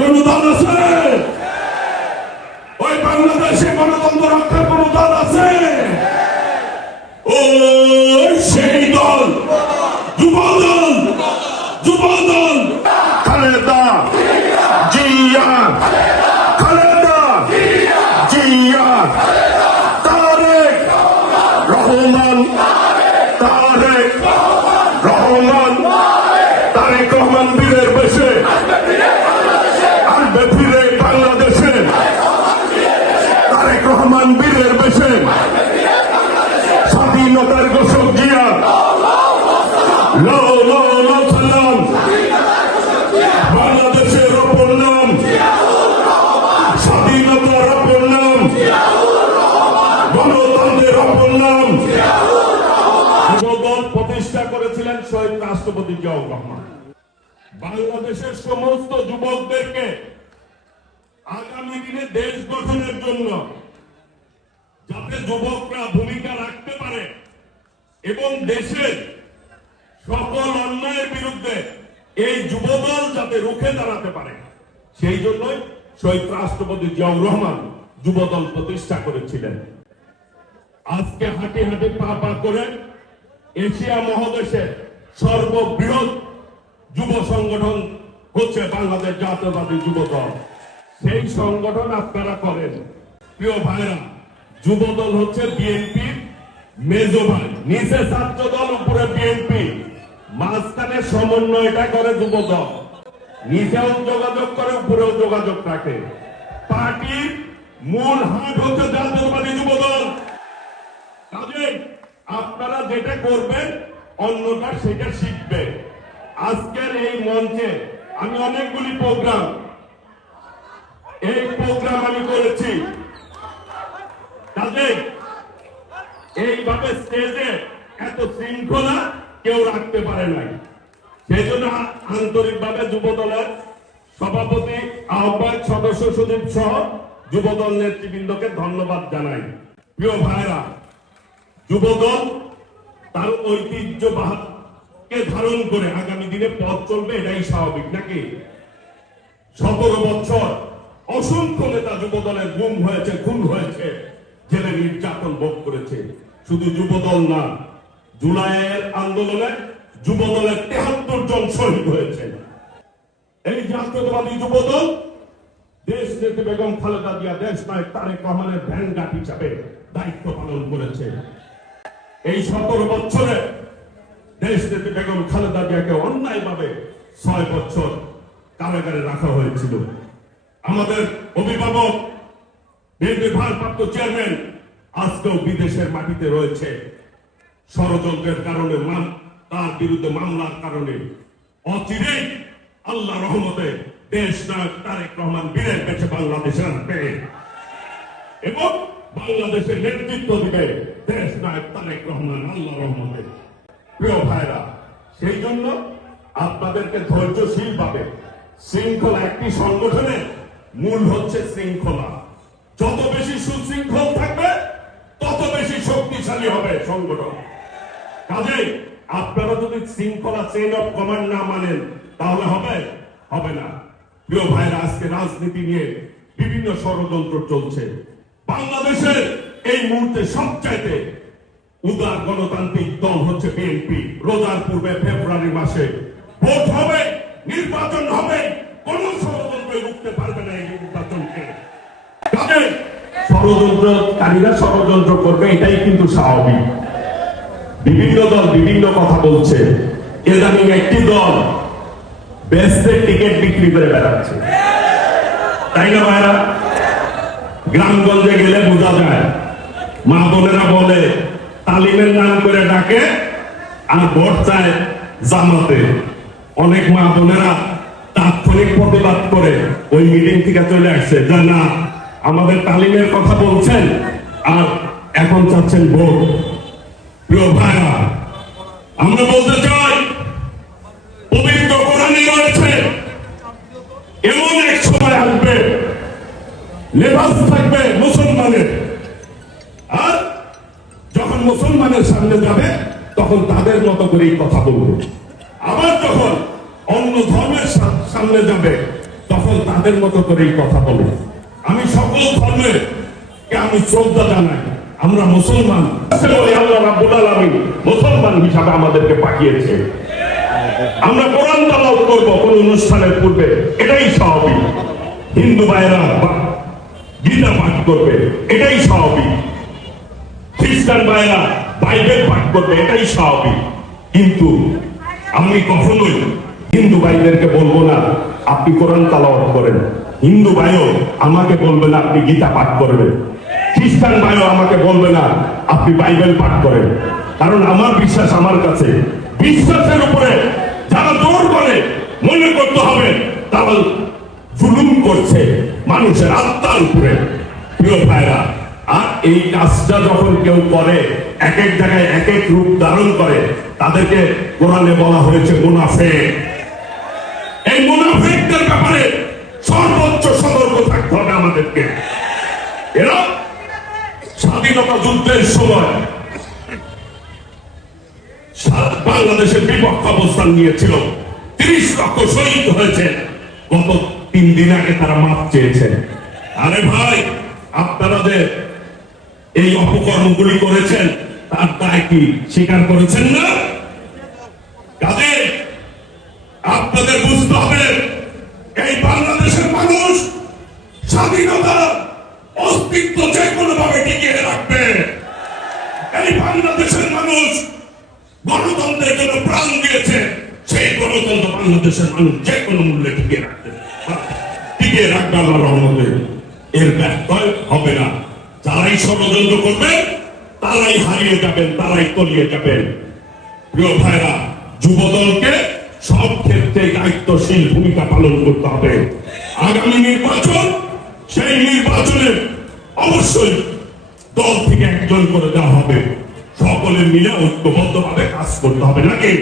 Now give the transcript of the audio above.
কোনো দল আছে? ওই বাংলাদেশে গণতন্ত্র রক্ষার কোন দল আছে? ও সেই দল যুবদল, যুবদল। খালেদা জিয়া, খালেদা জিয়া, তারেক রহমান, তারেক রহমান, তারেক রহমান বীরের বেশে আসবে ফিরে বাংলাদেশে, তারেক রহমান বীরের বেশে স্বাধীনতার ঘোষক জিয়া, লো লো লো সালাম, বাংলাদেশের অপর নাম, স্বাধীনতার অপর নাম, গণতন্ত্রের অপর নাম। যুবদল প্রতিষ্ঠা করেছিলেন শহীদ রাষ্ট্রপতি জিয়াউর রহমান। বাংলাদেশের সমস্ত যুবকদেরকে আগামী দিনে দেশ গঠনের জন্য যাতে যুবকরা ভূমিকা রাখতে পারে এবং দেশের সকল অন্যায়ের বিরুদ্ধে এই যুবদল যাতে রুখে দাঁড়াতে পারে, সেই জন্যই শহীদ রাষ্ট্রপতি জিয়াউর রহমান যুবদল প্রতিষ্ঠা করেছিলেন। আজকে হাঁটি হাঁটি পা পা করে এশিয়া মহাদেশের সর্ববৃহৎ যুব সংগঠন হচ্ছে বাংলাদেশ জাতীয়তাবাদী যুবদল। সেই সংগঠন আপনারা করেন। প্রিয় ভাইরা, যুবদল হচ্ছে বিএনপির মেজো ভাই, নিচে ছাত্র দল, উপরে বিএনপি, মাঝখানে সমন্বয়টা করে যুবদল, নিচেও যোগাযোগ করে উপরেও যোগাযোগ রাখে। পার্টির মূল হাট হচ্ছে জাতীয়তাবাদী যুবদল। কাজে আপনারা যেটা করবেন অন্যটা সেটা শিখবে। আজকের এই মঞ্চে আমি অনেকগুলি প্রোগ্রাম আমি করেছি। কাজে এইভাবে স্টেজে এত শৃঙ্খলা কেউ রাখতে পারে নাই। সেই জন্য আন্তরিকভাবে যুবদলের সভাপতি, আহ্বায়ক, সদস্য সচিব সহ যুবদল নেতৃবৃন্দকে ধন্যবাদ জানাই। প্রিয় ভাইরা, যুবদল তার ঐতিহ্যকে ধারণ করে আগামী দিনে পথ চলবে, এটাই স্বাভাবিক নাকি? 17 বছর অসংখ্য নেতা যুবদলের গুম হয়েছে, খুন হয়েছে, জেলে নির্যাতন ভোগ করেছে। শুধু যুবদল না, জুলাইয়ের আন্দোলনে যুবদলের 73 জন শহীদ হয়েছে। এই জাতীয়তাবাদী যুবদল দেশ নেত্রী বেগম খালেদা জিয়া, দেশ নায়ক তারেক রহমানের ভ্যানগার্ড হিসাবে দায়িত্ব পালন করেছে। এই 17 বছরে দেশ নেত্রী বেগম খালেদা জিয়াকে অন্যায়ভাবে 6 বছর কারাগারে রাখা হয়েছিল। আমাদের অভিভাবক বিএনপির ভারপ্রাপ্ত চেয়ারম্যান আজকেও বিদেশের মাটিতে রয়েছে ষড়যন্ত্রের কারণে, তার বিরুদ্ধে মামলার কারণে। অচিরেই আল্লাহ রহমতে দেশ নায়ক তারেক রহমান বীরের কাছে বাংলাদেশে আসবে এবং বাংলাদেশের নেতৃত্ব দিবে দেশ নায়ক তারেক রহমান আল্লাহ রহমতে। প্রিয় ভাইরা, সেই জন্য আপনাদেরকে ধৈর্যশীল ভাবে শৃঙ্খলা, একটি সংগঠনের মূল হচ্ছে শৃঙ্খলা। যত বেশি সুশৃঙ্খল থাকবে তত বেশি শক্তিশালী হবে সংগঠন। কাজেই আপনারা যদি শৃঙ্খলা, চেইন অফ কমান্ড না মানেন তাহলে হবে না। প্রিয় ভাইরা, আজকে রাজনীতি নিয়ে বিভিন্ন ষড়যন্ত্র চলছে। বাংলাদেশের এই মুহূর্তে সবচাইতে উদার গণতান্ত্রিক দল হচ্ছে বিএনপি। রোজার পূর্বে ফেব্রুয়ারি মাসে ভোট হবে, নির্বাচন হবে, কোন ষড়যন্ত্র রুখতে পারবে না এই নির্বাচনকে। ষড়যন্ত্রকারীরা ষড়যন্ত্র করবে, এটাই কিন্তু স্বাভাবিক। বিভিন্ন দল বিভিন্ন কথা বলছে। ইদানিং একটি দল বেস্টের টিকিট বিক্রি করে বেড়াচ্ছে, তাই না ভাইরা? গ্রামগঞ্জে গেলে বোঝা যায়, মা বোনেরা বলে তালিমের নাম করে ডাকে আর ভোট চায় জামাতে। অনেক মা বোনেরা তাৎক্ষণিক প্রতিবাদ করে ওই মিটিং থেকে চলে আসছে যে না, আমাদের তালিমের কথা বলছেন আর এখন চাচ্ছেন ভোট। প্রিয় ভাইরা, আমরা বলতে চাই, পবিত্র কোরআনে রয়েছে এমন এক সময় আসবে লেবাস থাকবে মুসলমানের, আর যখন মুসলমানের সামনে যাবে তখন তাদের মতো করেই কথা বলবে। আবার যখন অন্য ধর্মের সামনে যাবে তখন তাদের মতো করেই কথা বলে। আমি সকল ধর্মের আমি শ্রদ্ধা জানাই। আমরা মুসলমান, আল্লাহ রাব্বুল আলামিন মুসলমান হিসাবে আমাদেরকে পাঠিয়েছে। আমরা কোরআন তেলাওয়াত করব কোন অনুষ্ঠানের পূর্বে, এটাই স্বাভাবিক। হিন্দু ভাইরা গীতা পাঠ করবে, এটাই স্বাভাবিক। খ্রিস্টান ভাইরা বাইবেল পাঠ করবে, এটাই স্বাভাবিক। কিন্তু আমি কখনোই হিন্দু ভাইদেরকে বলবো না আপনি কোরআন তেলাওয়াত করেন, হিন্দু ভাইও আমাকে বলবে না আপনি গীতা পাঠ করবেন, খ্রিস্টান ভাইও আমাকে বলবে না আপনি বাইবেল পাঠ করেন। কারণ আমার বিশ্বাস, আমার কাছে বিশ্বাসের উপরে যারা জোর করে মনে করতে হবে তারা জুলুম করছে মানুষের আত্মার উপরে। প্রিয় ভাইরা, আর এই কাজটা যখন কেউ করে এক এক জায়গায় এক এক রূপ ধারণ করে, তাদেরকে কোরআনে বলা হয়েছে মুনাফিক। এই মুনাফিকদের ব্যাপারে সর্বোচ্চ সতর্ক থাকতে হবে আমাদেরকে। এরা স্বাধীনতা যুদ্ধের সময় বাংলাদেশের বিপক্ষ অবস্থান নিয়েছিল, 30 লক্ষ শহীদ হয়েছে। গত 3 দিন আগে তারা মাপ চেয়েছেন। আরে ভাই, আপনারা যে এই অপকর্মগুলি করেছেন তার দায় কি স্বীকার করেছেন না? কাজে আপনাদের বুঝতে হবে এই বাংলাদেশের মানুষ স্বাধীনতা অস্তিত্ব যে কোনো ভাবে টিকিয়ে রাখবে। এই বাংলাদেশের মানুষ গণতন্ত্রের জন্য প্রাণ দিয়েছে, সেই গণতন্ত্র বাংলাদেশের মানুষ যে কোনো মূল্যে টিকিয়ে রাখবে, টিকিয়ে রাখবে আল্লাহর রহমতে। এর ব্যর্থ হবে না। যারাই ষড়যন্ত্র করবে তারাই হারিয়ে যাবেন, তারাই তলিয়ে যাবেন। প্রিয় ভাইরা, যুবদলকে সব ক্ষেত্রে দায়িত্বশীল ভূমিকা পালন করতে হবে। আগামী নির্বাচন, সেই নির্বাচনে অবশ্যই দল থেকে একজন করে দেওয়া হবে। সকলে মিলে ঐক্যবদ্ধভাবে কাজ করতে হবে, নাকি?